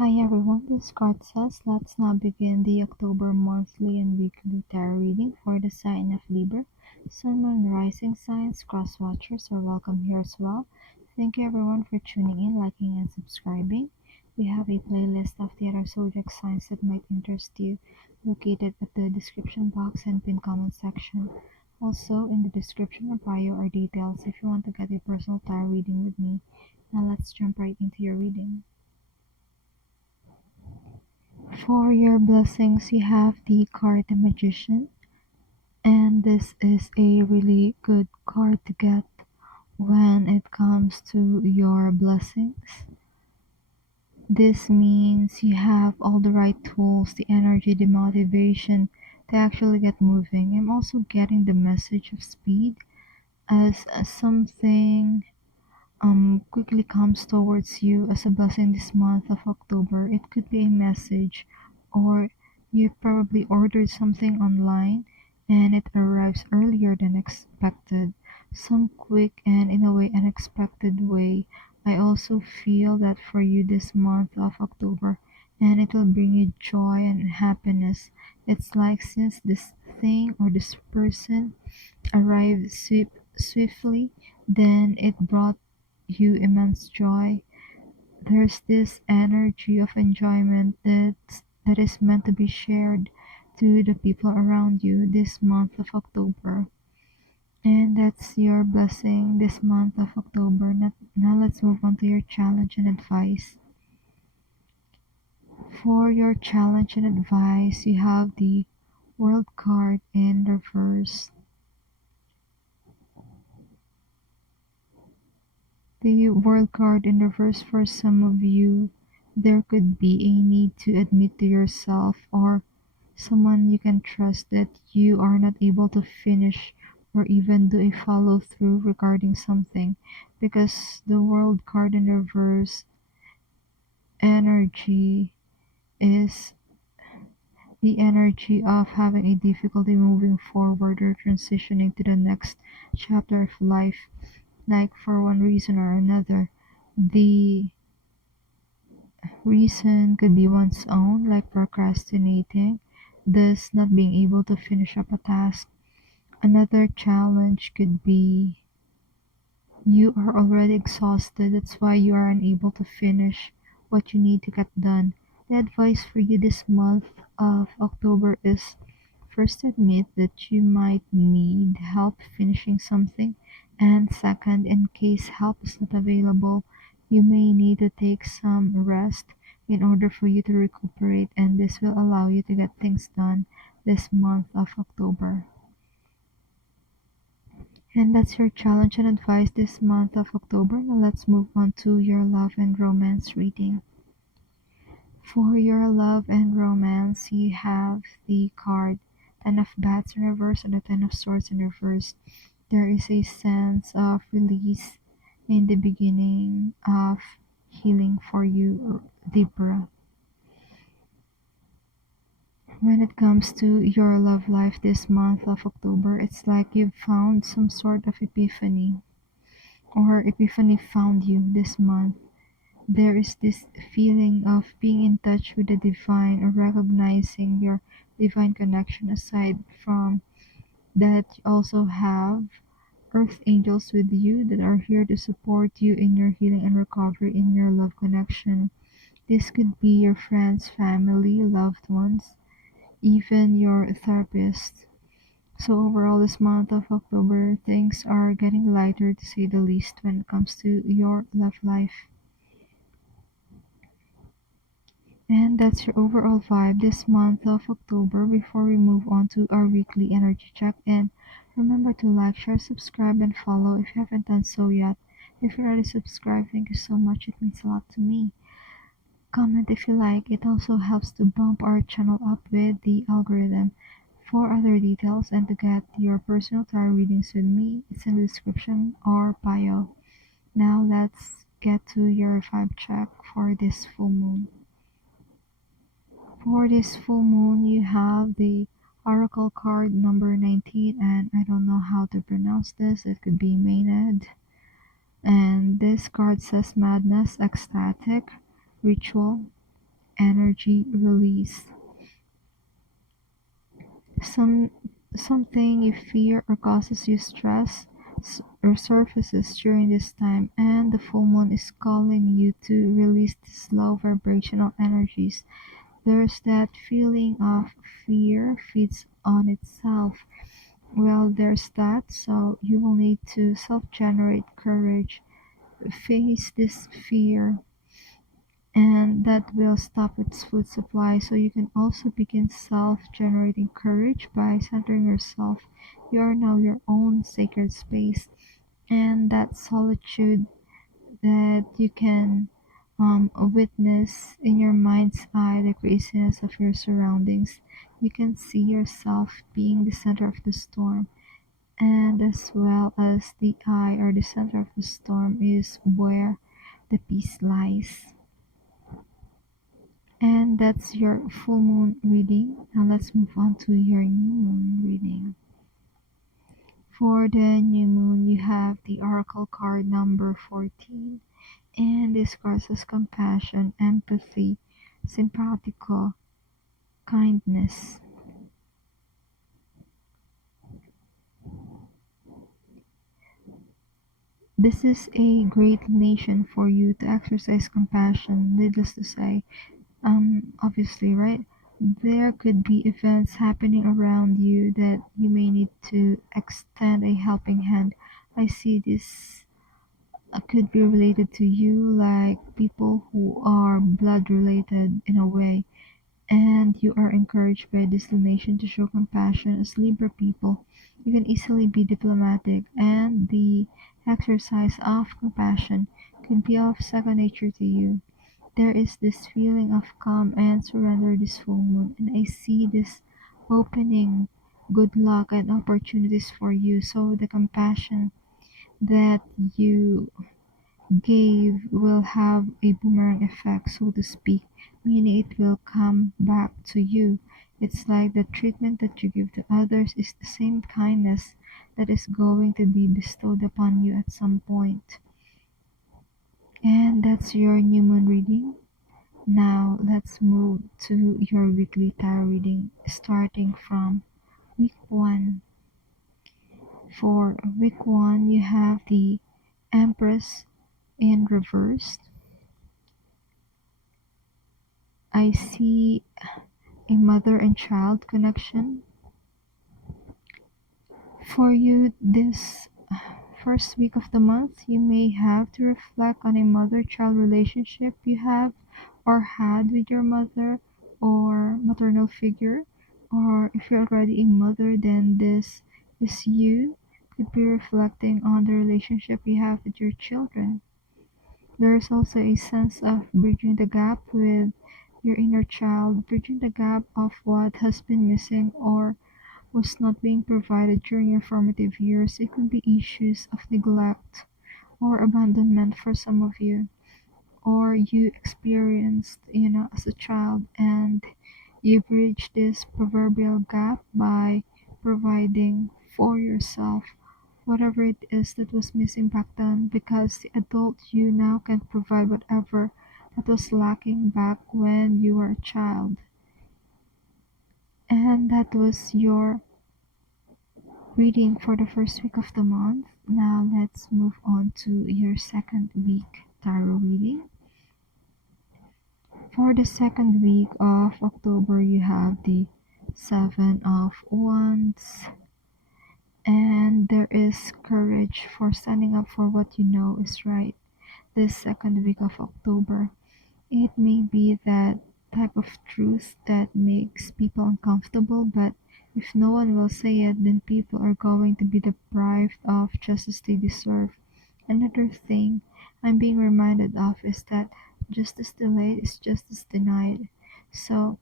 Hi everyone, this card says let's now begin the October monthly and weekly tarot reading for the sign of Libra. Sun, Moon, Rising signs, cross watchers are welcome here as well. Thank you everyone for tuning in, liking and subscribing. We have a playlist of the other zodiac signs that might interest you located at the description box and pinned comment section. Also in the description or bio are details if you want to get a personal tarot reading with me. Now let's jump right into your reading. For your blessings, you have the card the Magician, and this is a really good card to get when it comes to your blessings. This means you have all the right tools, the energy, the motivation to actually get moving. I'm also getting the message of speed as something quickly comes towards you as a blessing this month of October. It could be a message, or you probably ordered something online and it arrives earlier than expected. Some quick and in a way unexpected way. I also feel that for you this month of October, and it will bring you joy and happiness. It's like since this thing or this person arrived swiftly, then it brought you immense joy. There's this energy of enjoyment that is meant to be shared to the people around you this month of October. And that's your blessing this month of October. Now let's move on to your challenge and advice. For your challenge and advice, you have the World card in reverse. The World card in reverse, for some of you, there could be a need to admit to yourself or someone you can trust that you are not able to finish or even do a follow through regarding something, because the World card in reverse energy is the energy of having a difficulty moving forward or transitioning to the next chapter of life, like for one reason or another. The reason could be one's own, like procrastinating, thus not being able to finish up a task. Another challenge could be you are already exhausted, that's why you are unable to finish what you need to get done. The advice for you this month of October is first admit that you might need help finishing something, and second, in case help is not available, you may need to take some rest in order for you to recuperate, and this will allow you to get things done this month of October. And that's your challenge and advice this month of October. Now let's move on to your love and romance reading. For your love and romance, you have the card Ten of Bats in reverse and the Ten of Swords in reverse. There is a sense of release in the beginning of healing for you, Libra. When it comes to your love life this month of October, it's like you've found some sort of epiphany, or epiphany found you this month. There is this feeling of being in touch with the divine or recognizing your divine connection. Aside from that, you also have earth angels with you that are here to support you in your healing and recovery in your love connection. This could be your friends, family, loved ones, even your therapist. So overall, this month of October, things are getting lighter to say the least when it comes to your love life. And that's your overall vibe this month of October. Before we move on to our weekly energy check-in, remember to like, share, subscribe, and follow if you haven't done so yet. If you're already subscribed, thank you so much. It means a lot to me. Comment if you like. It also helps to bump our channel up with the algorithm. For other details and to get your personal tarot readings with me, it's in the description or bio. Now let's get to your vibe check for this full moon. For this full moon, you have the Oracle card number 19, and I don't know how to pronounce this. It could be Maynard. And this card says madness, ecstatic, ritual. energy release. Some something you fear or causes you stress resurfaces during this time, and the full moon is calling you to release these low vibrational energies. There's that feeling of fear feeds on itself. Well, there's that, so you will need to self-generate courage, face this fear, and that will stop its food supply. So you can also begin self-generating courage by centering yourself. You are now your own sacred space, and that solitude that you can witness in your mind's eye the craziness of your surroundings. You can see yourself being the center of the storm, and as well as the eye or the center of the storm is where the peace lies. And that's your full moon reading. Now let's move on to your new moon reading. For the new moon, you have the oracle card number 14, and this card says compassion, empathy, simpatico, kindness. This is a great nation for you to exercise compassion, needless to say. Obviously, right? There could be events happening around you that you may need to extend a helping hand. I see this could be related to you, like people who are blood related in a way, and you are encouraged by this donation to show compassion. As Libra people, you can easily be diplomatic, and the exercise of compassion could be of second nature to you. There is this feeling of calm and surrender this full moon, and I see this opening good luck and opportunities for you. So the compassion that you gave will have a boomerang effect, so to speak, meaning it will come back to you. It's like the treatment that you give to others is the same kindness that is going to be bestowed upon you at some point. And that's your new moon reading. Now let's move to your weekly tarot reading starting from week 1. For week 1, you have the Empress in reverse. I see a mother and child connection. For you, this first week of the month, you may have to reflect on a mother-child relationship you have or had with your mother or maternal figure. Or if you're already a mother, then this is you could be reflecting on the relationship you have with your children. There is also a sense of bridging the gap with your inner child, bridging the gap of what has been missing or was not being provided during your formative years. It could be issues of neglect or abandonment for some of you, or you experienced, as a child, and you bridge this proverbial gap by providing for yourself whatever it is that was missing back then, because the adult you now can provide whatever that was lacking back when you were a child. And that was your reading for the first week of the month. Now let's move on to your second week tarot reading. For the second week of October, you have the Seven of Wands, and there is courage for standing up for what you know is right. This second week of October, it may be that type of truth that makes people uncomfortable, but if no one will say it, then people are going to be deprived of justice they deserve. Another thing I'm being reminded of is that justice delayed is justice denied. So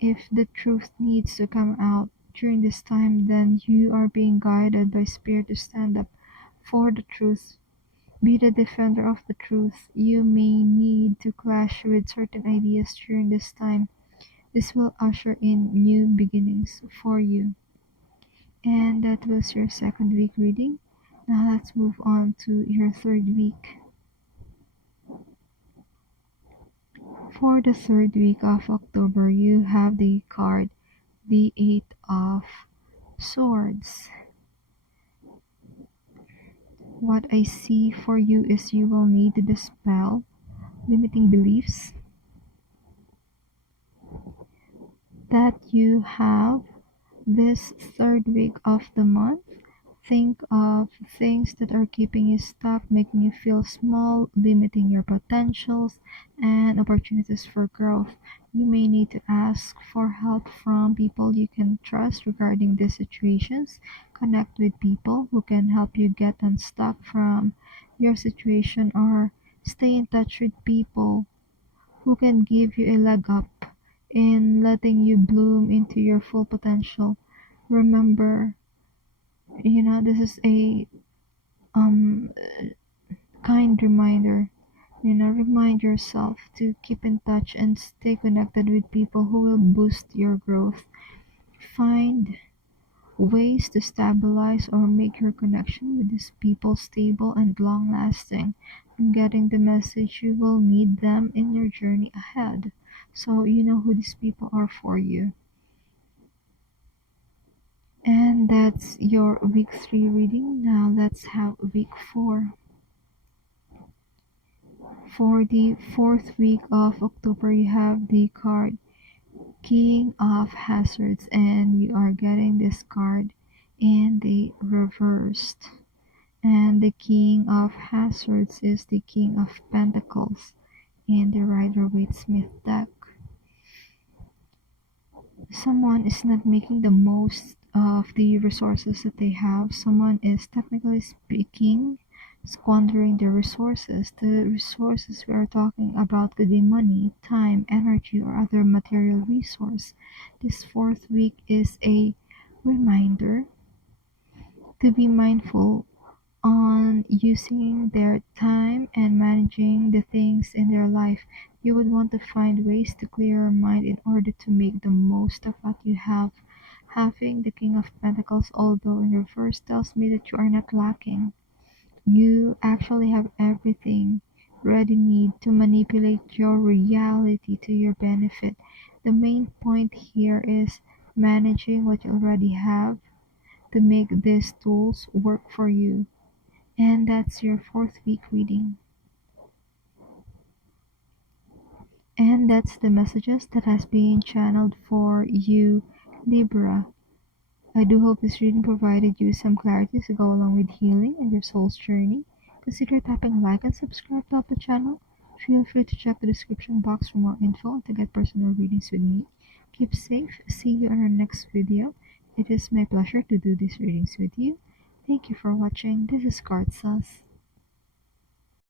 if the truth needs to come out during this time, then you are being guided by spirit to stand up for the truth. Be the defender of the truth. You may need to clash with certain ideas during this time. This will usher in new beginnings for you. And that was your second week reading. Now let's move on to your third week. For the third week of October, you have the card, the Eight of Swords. What I see for you is you will need to dispel limiting beliefs that you have this third week of the month. Think of things that are keeping you stuck, making you feel small, limiting your potentials and opportunities for growth. You may need to ask for help from people you can trust regarding these situations. Connect with people who can help you get unstuck from your situation, or stay in touch with people who can give you a leg up in letting you bloom into your full potential. Remember, this is a um kind reminder. Remind yourself to keep in touch and stay connected with people who will boost your growth. Find ways to stabilize or make your connection with these people stable and long lasting. I'm getting the message you will need them in your journey ahead. So you know who these people are for you. And that's your week 3 reading. Now let's have week 4. For the fourth week of October, you have the card King of Hazards, and you are getting this card in the reversed. And the King of Hazards is the King of Pentacles in the Rider-Waite-Smith deck. Someone is not making the most of the resources that they have. Someone is, technically speaking, squandering their resources. The resources we are talking about could be money, time, energy, or other material resource. This fourth week is a reminder to be mindful on using their time and managing the things in their life. You would want to find ways to clear your mind in order to make the most of what you have. Having the King of Pentacles, although in reverse, tells me that you are not lacking. You actually have everything ready need to manipulate your reality to your benefit. The main point here is managing what you already have to make these tools work for you. And that's your fourth week reading. And that's the messages that has been channeled for you, Libra. I do hope this reading provided you some clarity to go along with healing and your soul's journey. Consider tapping like and subscribe to the channel. Feel free to check the description box for more info and to get personal readings with me. Keep safe. See you in our next video. It is my pleasure to do these readings with you. Thank you for watching. This is Card Sauce.